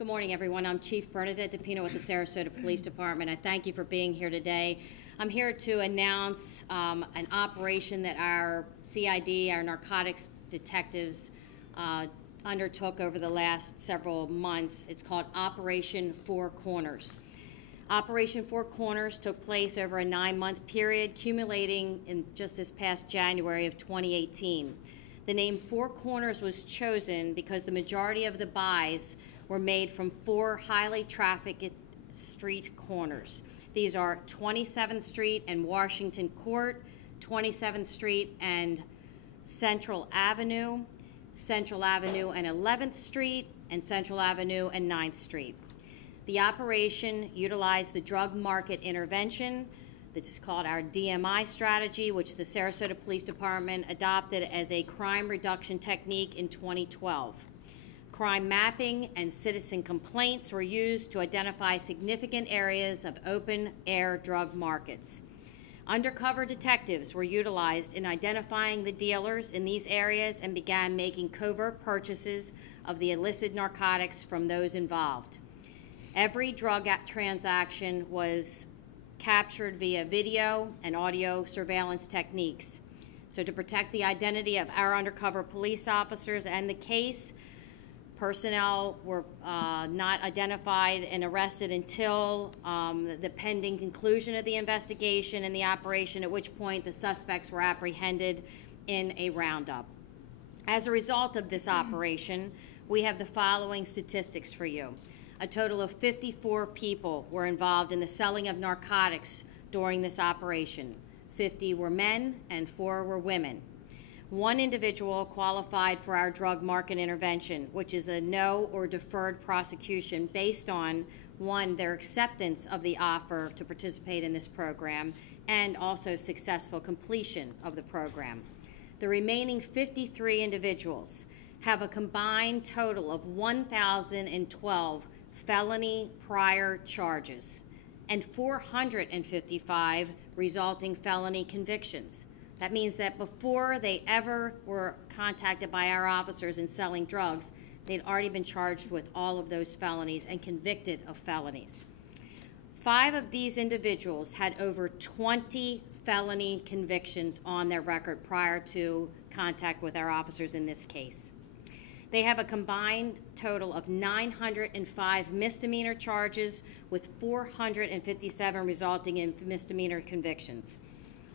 Good morning, everyone. I'm Chief Bernadette DiPino with the Sarasota Police Department. I thank you for being here today. I'm here to announce an operation that our CID, our narcotics detectives, undertook over the last several months. It's called Operation Four Corners. Operation Four Corners took place over a 9-month period, accumulating in just this past January of 2018. The name Four Corners was chosen because the majority of the buys were made from 4 highly trafficked street corners. These are 27th Street and Washington Court, 27th Street and Central Avenue and 11th Street, and Central Avenue and 9th Street. The operation utilized the drug market intervention. This is called our DMI strategy, which the Sarasota Police Department adopted as a crime reduction technique in 2012. Crime mapping and citizen complaints were used to identify significant areas of open-air drug markets. Undercover detectives were utilized in identifying the dealers in these areas and began making covert purchases of the illicit narcotics from those involved. Every drug transaction was captured via video and audio surveillance techniques. So to protect the identity of our undercover police officers and the case, personnel were not identified and arrested until the pending conclusion of the investigation and the operation, at which point the suspects were apprehended in a roundup. As a result of this operation, we have the following statistics for you. A total of 54 people were involved in the selling of narcotics during this operation. 50 were men and 4 were women. 1 individual qualified for our drug market intervention, which is a no or deferred prosecution based on, 1, their acceptance of the offer to participate in this program, and also successful completion of the program. The remaining 53 individuals have a combined total of 1,012 felony prior charges and 455 resulting felony convictions. That means that before they ever were contacted by our officers in selling drugs, they'd already been charged with all of those felonies and convicted of felonies. 5 of these individuals had over 20 felony convictions on their record prior to contact with our officers in this case. They have a combined total of 905 misdemeanor charges, with 457 resulting in misdemeanor convictions.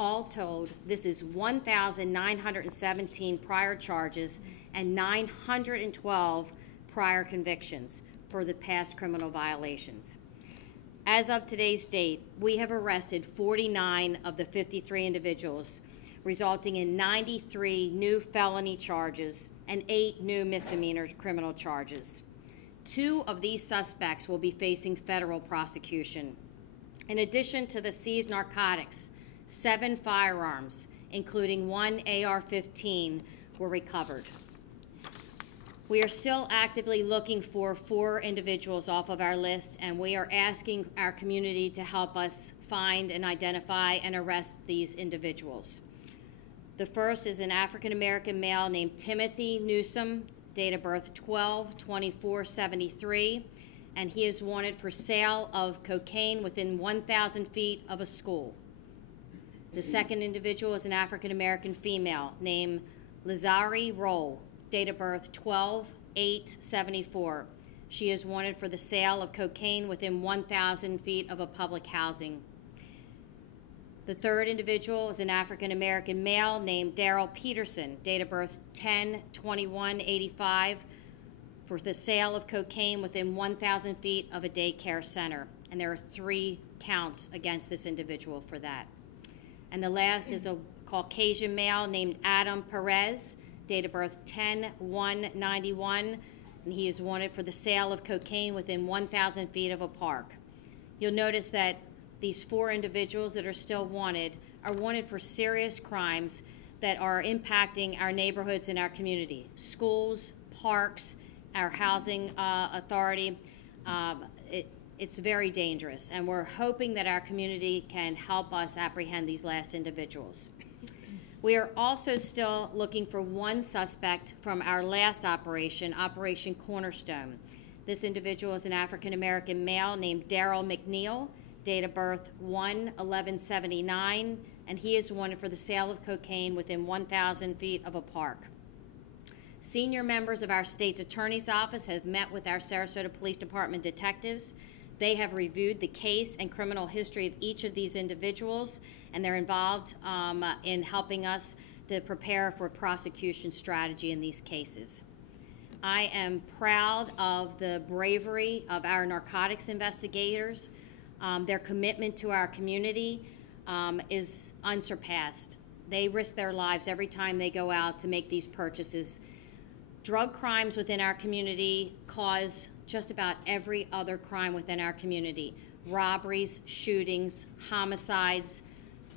All told, this is 1,917 prior charges and 912 prior convictions for the past criminal violations. As of today's date, we have arrested 49 of the 53 individuals, resulting in 93 new felony charges and 8 new misdemeanor criminal charges. 2 of these suspects will be facing federal prosecution. In addition to the seized narcotics, 7 firearms, including 1 AR-15, were recovered. We are still actively looking for 4 individuals off of our list, and we are asking our community to help us find and identify and arrest these individuals. The first is an African-American male named Timothy Newsom, date of birth 12/24/73, and he is wanted for sale of cocaine within 1,000 feet of a school. The second individual is an African-American female named Lazari Roll, date of birth 12/8/74. She is wanted for the sale of cocaine within 1,000 feet of a public housing. The third individual is an African-American male named Daryl Peterson, date of birth 10/21/85, for the sale of cocaine within 1,000 feet of a daycare center. And there are 3 counts against this individual for that. And the last is a Caucasian male named Adam Perez, date of birth 10/1/91, and he is wanted for the sale of cocaine within 1,000 feet of a park. You'll notice that these 4 individuals that are still wanted are wanted for serious crimes that are impacting our neighborhoods and our community, schools, parks, our housing authority. It's very dangerous, and we're hoping that our community can help us apprehend these last individuals. We are also still looking for 1 suspect from our last operation, Operation Cornerstone. This individual is an African-American male named Daryl McNeil, date of birth 1/11/79, and he is wanted for the sale of cocaine within 1,000 feet of a park. Senior members of our state's attorney's office have met with our Sarasota Police Department detectives. They have reviewed the case and criminal history of each of these individuals, and they're involved in helping us to prepare for prosecution strategy in these cases. I am proud of the bravery of our narcotics investigators. Their commitment to our community is unsurpassed. They risk their lives every time they go out to make these purchases. Drug crimes within our community cause just about every other crime within our community. Robberies, shootings, homicides,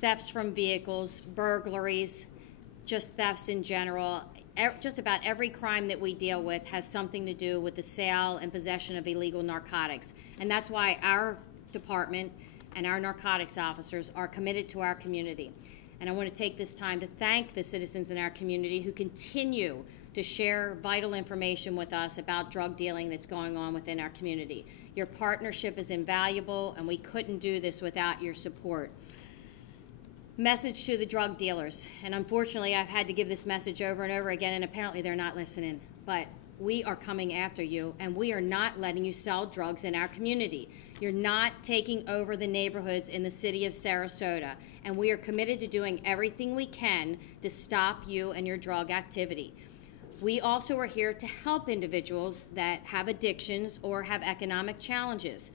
thefts from vehicles, burglaries, just thefts in general. Just about every crime that we deal with has something to do with the sale and possession of illegal narcotics. And that's why our department and our narcotics officers are committed to our community. And I want to take this time to thank the citizens in our community who continue to share vital information with us about drug dealing that's going on within our community. Your partnership is invaluable, and we couldn't do this without your support. Message to the drug dealers, and unfortunately I've had to give this message over and over again, and apparently they're not listening, but we are coming after you, and we are not letting you sell drugs in our community. You're not taking over the neighborhoods in the city of Sarasota, and we are committed to doing everything we can to stop you and your drug activity. We also are here to help individuals that have addictions or have economic challenges.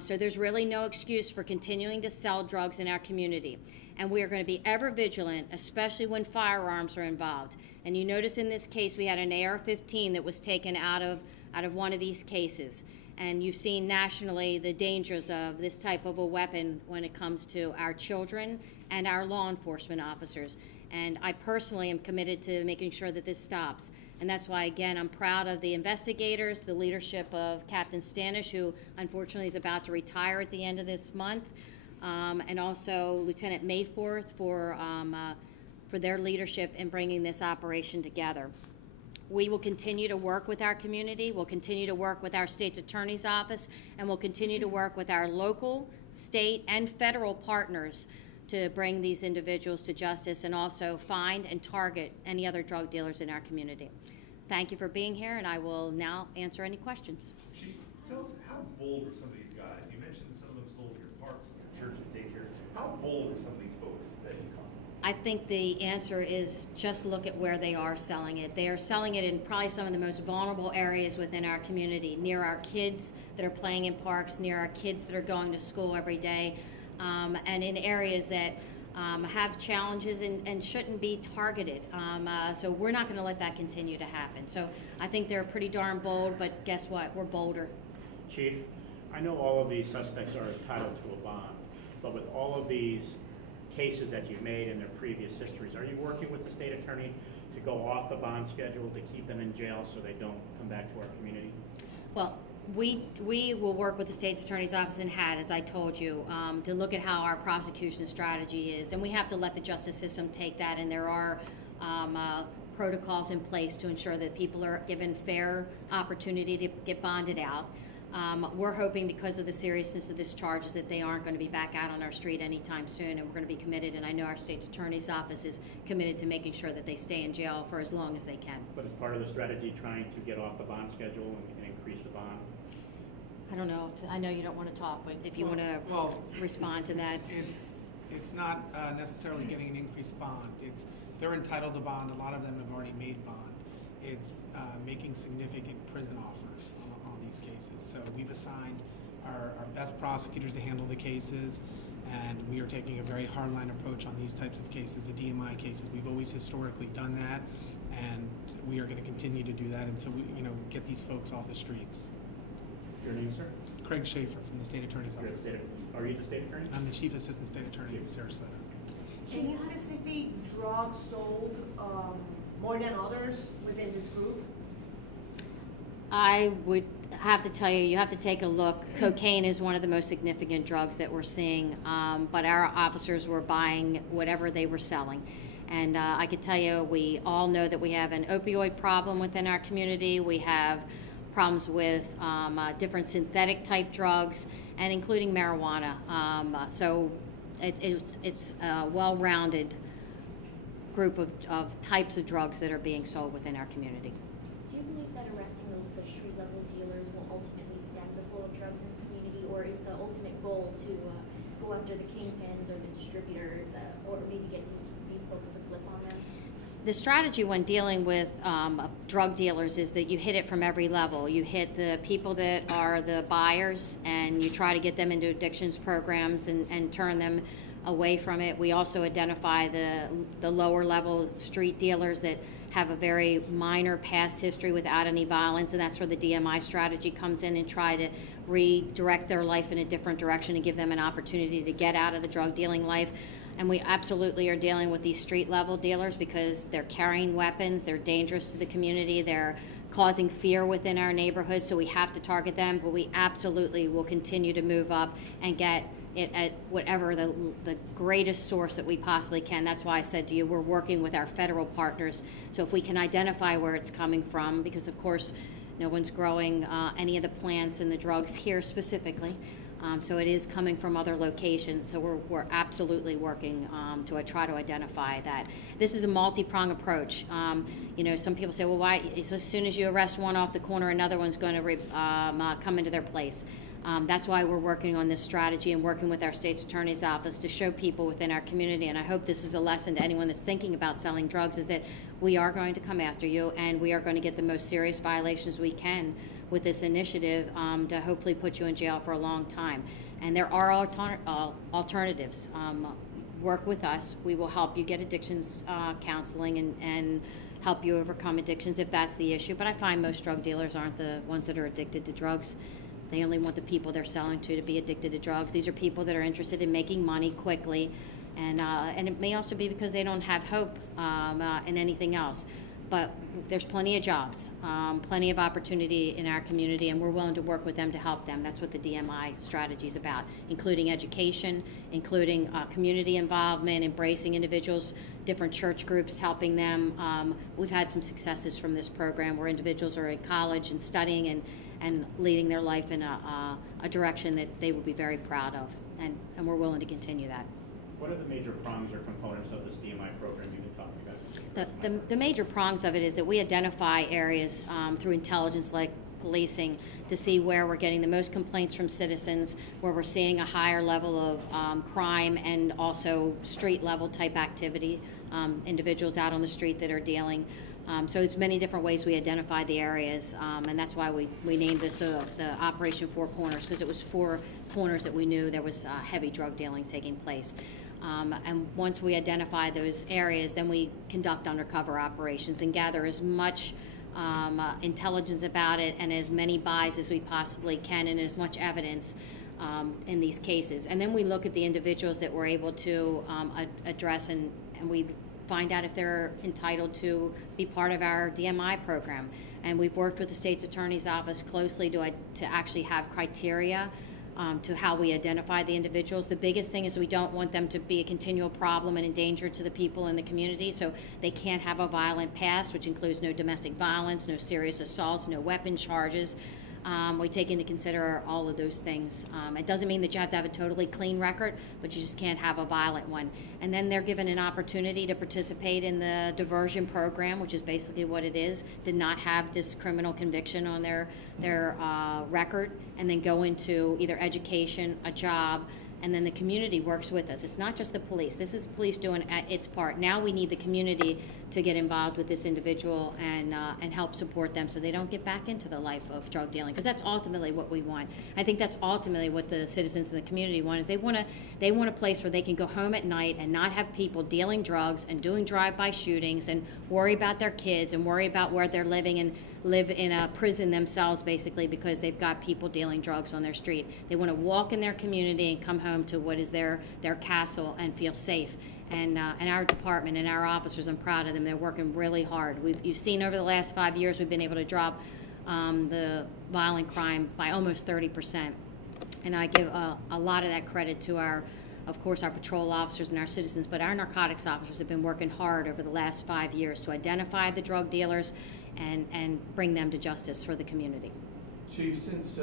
So there's really no excuse for continuing to sell drugs in our community. And we are going to be ever vigilant, especially when firearms are involved. And you notice in this case we had an AR-15 that was taken out of one of these cases. And you've seen nationally the dangers of this type of a weapon when it comes to our children and our law enforcement officers. And I personally am committed to making sure that this stops. And that's why, again, I'm proud of the investigators, the leadership of Captain Stanish, who unfortunately is about to retire at the end of this month, and also Lieutenant Mayforth for their leadership in bringing this operation together. We will continue to work with our community, we'll continue to work with our state's attorney's office, and we'll continue to work with our local, state, and federal partners to bring these individuals to justice and also find and target any other drug dealers in our community. Thank you for being here, and I will now answer any questions. Chief, tell us, how bold are some of these guys? You mentioned some of them sold your parks, churches, daycares. How bold are some of these folks that you caught? I think the answer is just look at where they are selling it. They are selling it in probably some of the most vulnerable areas within our community, near our kids that are playing in parks, near our kids that are going to school every day, and in areas that have challenges and shouldn't be targeted. So we're not going to let that continue to happen. So I think they're pretty darn bold, but guess what? We're bolder. Chief, I know all of these suspects are entitled to a bond, but with all of these cases that you've made in their previous histories, are you working with the state attorney to go off the bond schedule to keep them in jail so they don't come back to our community? Well, we will work with the state's attorney's office and had, as I told you, to look at how our prosecution strategy is, and we have to let the justice system take that, and there are protocols in place to ensure that people are given fair opportunity to get bonded out. We're hoping, because of the seriousness of this charge, is that they aren't going to be back out on our street anytime soon, and we're going to be committed, and I know our state's attorney's office is committed to making sure that they stay in jail for as long as they can. But as part of the strategy, trying to get off the bond schedule and increase the bond? I don't know. I know you don't want to talk, but if you want to respond to that. It's not necessarily getting an increased bond. They're entitled to bond. A lot of them have already made bond. It's making significant prison offers on these cases. So we've assigned our best prosecutors to handle the cases, and we are taking a very hardline approach on these types of cases, the DMI cases. We've always historically done that, and we are going to continue to do that until we, get these folks off the streets. Your name, sir? Craig Schaefer from the State Attorney's Office. Are you the State Attorney? I'm the Chief Assistant State Attorney of Sarasota. Any specific drugs sold more than others within this group? I would have to tell you, you have to take a look. Cocaine is one of the most significant drugs that we're seeing, but our officers were buying whatever they were selling. And I could tell you, we all know that we have an opioid problem within our community. We have problems with different synthetic type drugs, and including marijuana. So it's a well-rounded group of types of drugs that are being sold within our community. Do you believe that arresting the street-level dealers will ultimately stem the flow of drugs in the community, or is the ultimate goal to go after the kingpins or the distributors, or maybe get these folks to flip on them? The strategy when dealing with drug dealers is that you hit it from every level. You hit the people that are the buyers, and you try to get them into addictions programs and turn them away from it. We also identify the lower level street dealers that have a very minor past history without any violence, and that's where the DMI strategy comes in, and try to redirect their life in a different direction and give them an opportunity to get out of the drug dealing life. And we absolutely are dealing with these street level dealers because they're carrying weapons, they're dangerous to the community, they're causing fear within our neighborhood, so we have to target them, but we absolutely will continue to move up and get it at whatever the greatest source that we possibly can. That's why I said to you, we're working with our federal partners. So if we can identify where it's coming from, because of course no one's growing any of the plants and the drugs here specifically, so it is coming from other locations. So we're absolutely working to try to identify that. This is a multi-pronged approach. You know, some people say, well, why? As soon as you arrest one off the corner, another one's going to come into their place. That's why we're working on this strategy and working with our state's attorney's office to show people within our community, and I hope this is a lesson to anyone that's thinking about selling drugs, is that we are going to come after you, and we are going to get the most serious violations we can with this initiative to hopefully put you in jail for a long time. And there are alternatives. Work with us. We will help you get addictions counseling and help you overcome addictions if that's the issue. But I find most drug dealers aren't the ones that are addicted to drugs. They only want the people they're selling to be addicted to drugs. These are people that are interested in making money quickly, and it may also be because they don't have hope in anything else. But there's plenty of jobs, plenty of opportunity in our community, and we're willing to work with them to help them. That's what the DMI strategy is about, including education, including community involvement, embracing individuals, different church groups, helping them. We've had some successes from this program where individuals are in college and studying and leading their life in a direction that they will be very proud of, and we're willing to continue that. What are the major prongs or components of this DMI program you've been talking about? The major prongs of it is that we identify areas through intelligence like policing to see where we're getting the most complaints from citizens, where we're seeing a higher level of crime and also street level type activity, individuals out on the street that are dealing. So it's many different ways we identify the areas, and that's why we named this the Operation Four Corners, because it was 4 corners that we knew there was heavy drug dealing taking place. And once we identify those areas, then we conduct undercover operations and gather as much intelligence about it and as many buys as we possibly can and as much evidence in these cases. And then we look at the individuals that we're able to address, and we find out if they're entitled to be part of our DMI program. And we've worked with the state's attorney's office closely to actually have criteria to how we identify the individuals. The biggest thing is we don't want them to be a continual problem and a danger to the people in the community, so they can't have a violent past, which includes no domestic violence, no serious assaults, no weapon charges. We take into consider all of those things. It doesn't mean that you have to have a totally clean record, but you just can't have a violent one. And then they're given an opportunity to participate in the diversion program, which is basically what it is, did not have this criminal conviction on their record, and then go into either education, a job, and then the community works with us. It's not just the police. This is police doing its part. Now we need the community to get involved with this individual and help support them so they don't get back into the life of drug dealing, because that's ultimately what we want. I think that's ultimately what the citizens in the community want, is they want a place where they can go home at night and not have people dealing drugs and doing drive-by shootings and worry about their kids and worry about where they're living and live in a prison themselves, basically, because they've got people dealing drugs on their street. They want to walk in their community and come home to what is their castle and feel safe. And our department and our officers, I'm proud of them. They're working really hard. You've seen over the last 5 years, we've been able to drop the violent crime by almost 30%. And I give a lot of that credit to of course, our patrol officers and our citizens, but our narcotics officers have been working hard over the last 5 years to identify the drug dealers and bring them to justice for the community. Chief, since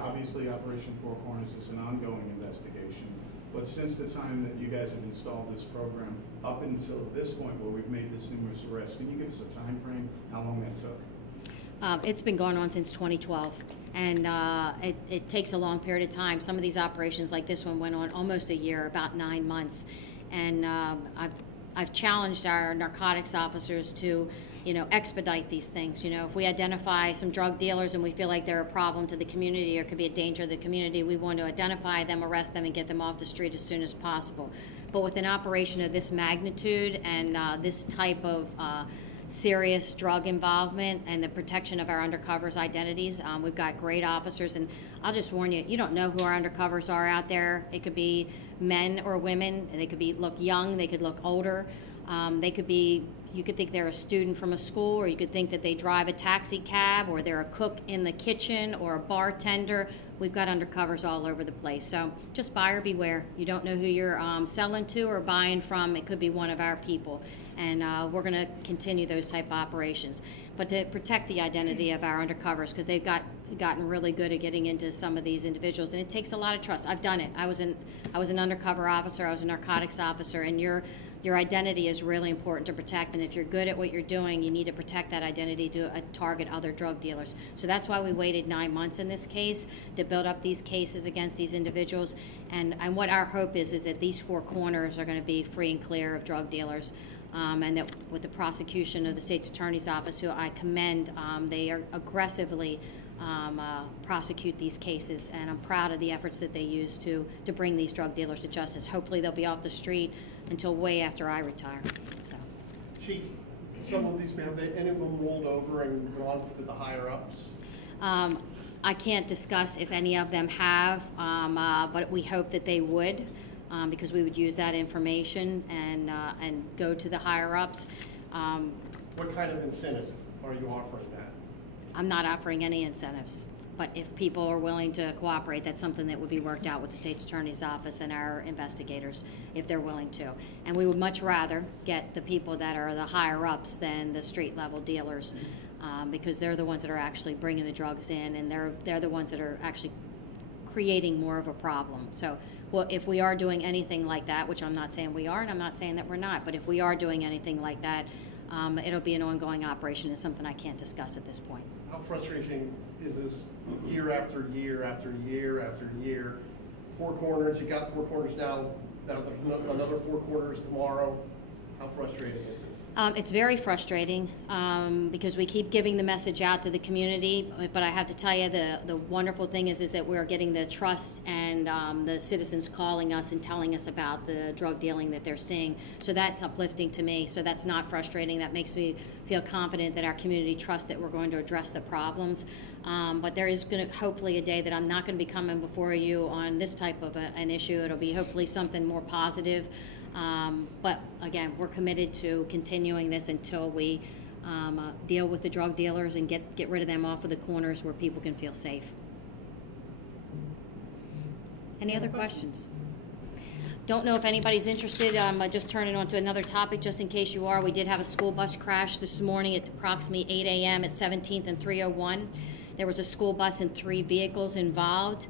obviously Operation Four Corners is an ongoing investigation, but since the time that you guys have installed this program up until this point where we've made this numerous arrests, can you give us a time frame how long that took? It's been going on since 2012, and it takes a long period of time. Some of these operations, like this one, went on almost a year, about 9 months. And I've challenged our narcotics officers to, expedite these things. If we identify some drug dealers and we feel like they're a problem to the community or could be a danger to the community, we want to identify them, arrest them, and get them off the street as soon as possible. But with an operation of this magnitude and this type of serious drug involvement and the protection of our undercovers' identities, we've got great officers, and I'll just warn you, you don't know who our undercovers are out there. It could be men or women, and they could look young, they could look older, you could think they're a student from a school, or you could think that they drive a taxi cab, or they're a cook in the kitchen, or a bartender. We've got undercovers all over the place. So just buyer beware. You don't know who you're selling to or buying from. It could be one of our people. And we're going to continue those type of operations. But to protect the identity of our undercovers, because they've gotten really good at getting into some of these individuals, and it takes a lot of trust. I've done it. I was an undercover officer. I was a narcotics officer, and your identity is really important to protect, and if you're good at what you're doing, you need to protect that identity to target other drug dealers. So that's why we waited 9 months in this case to build up these cases against these individuals, and what our hope is that these four corners are going to be free and clear of drug dealers, and that with the prosecution of the state's attorney's office, who I commend, they are aggressively prosecute these cases, and I'm proud of the efforts that they use to bring these drug dealers to justice. Hopefully they'll be off the street until way after I retire. So. Chief, some of these, have any of them rolled over and gone to the higher ups? I can't discuss if any of them have, but we hope that they would, because we would use that information and go to the higher ups. What kind of incentive are you offering that? I'm not offering any incentives, but if people are willing to cooperate, that's something that would be worked out with the state's attorney's office and our investigators, if they're willing to. And we would much rather get the people that are the higher ups than the street level dealers, because they're the ones that are actually bringing the drugs in, and they're the ones that are actually creating more of a problem. So, well, if we are doing anything like that, which I'm not saying we are, and I'm not saying that we're not, but if we are doing anything like that, it'll be an ongoing operation. It's something I can't discuss at this point. How frustrating is this year after year after year after year? Four corners, you got four corners now, another four corners tomorrow. How frustrating is this? It's very frustrating because we keep giving the message out to the community, but I have to tell you the wonderful thing is that we're getting the trust and the citizens calling us and telling us about the drug dealing that they're seeing. So that's uplifting to me. So that's not frustrating. That makes me feel confident that our community trusts that we're going to address the problems. But there is going to hopefully a day that I'm not going to be coming before you on this type of an issue. It'll be hopefully something more positive. But again, we're committed to continuing this until we deal with the drug dealers and get rid of them off of the corners where people can feel safe. Any other questions? Don't know if anybody's interested. Just turning on to another topic, just in case you are. We did have a school bus crash this morning at approximately 8 a.m. at 17th and 301. There was a school bus and 3 vehicles involved.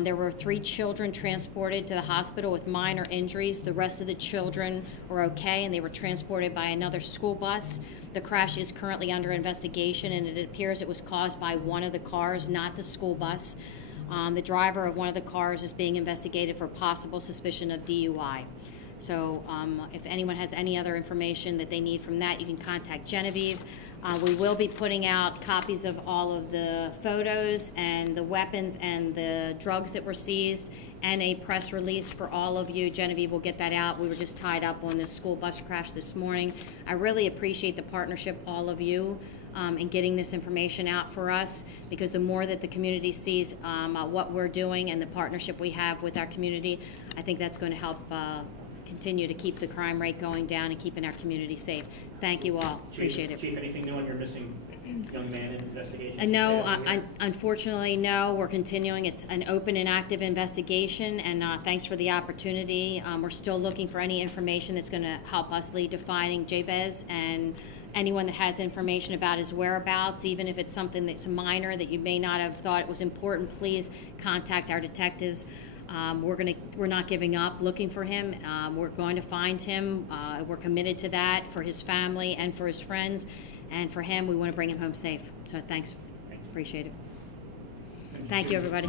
There were 3 children transported to the hospital with minor injuries. The rest of the children were okay, and they were transported by another school bus. The crash is currently under investigation, and it appears it was caused by one of the cars, not the school bus. The driver of one of the cars is being investigated for possible suspicion of DUI. So if anyone has any other information that they need from that, you can contact Genevieve. We will be putting out copies of all of the photos and the weapons and the drugs that were seized, and a press release for all of you. Genevieve will get that out. We were just tied up on this school bus crash this morning. I really appreciate the partnership, all of you, in getting this information out for us, because the more that the community sees what we're doing and the partnership we have with our community, I think that's going to help continue to keep the crime rate going down and keeping our community safe. Thank you all. Appreciate it. Chief, anything new on your missing young man investigation? No, unfortunately, no. We're continuing. It's an open and active investigation, and thanks for the opportunity. We're still looking for any information that's going to help us lead to finding Jabez and anyone that has information about his whereabouts, even if it's something that's minor that you may not have thought it was important, please contact our detectives. We're not giving up looking for him. We're going to find him. We're committed to that for his family and for his friends, and for him, we want to bring him home safe. So thanks. Appreciate it. Thank you, everybody.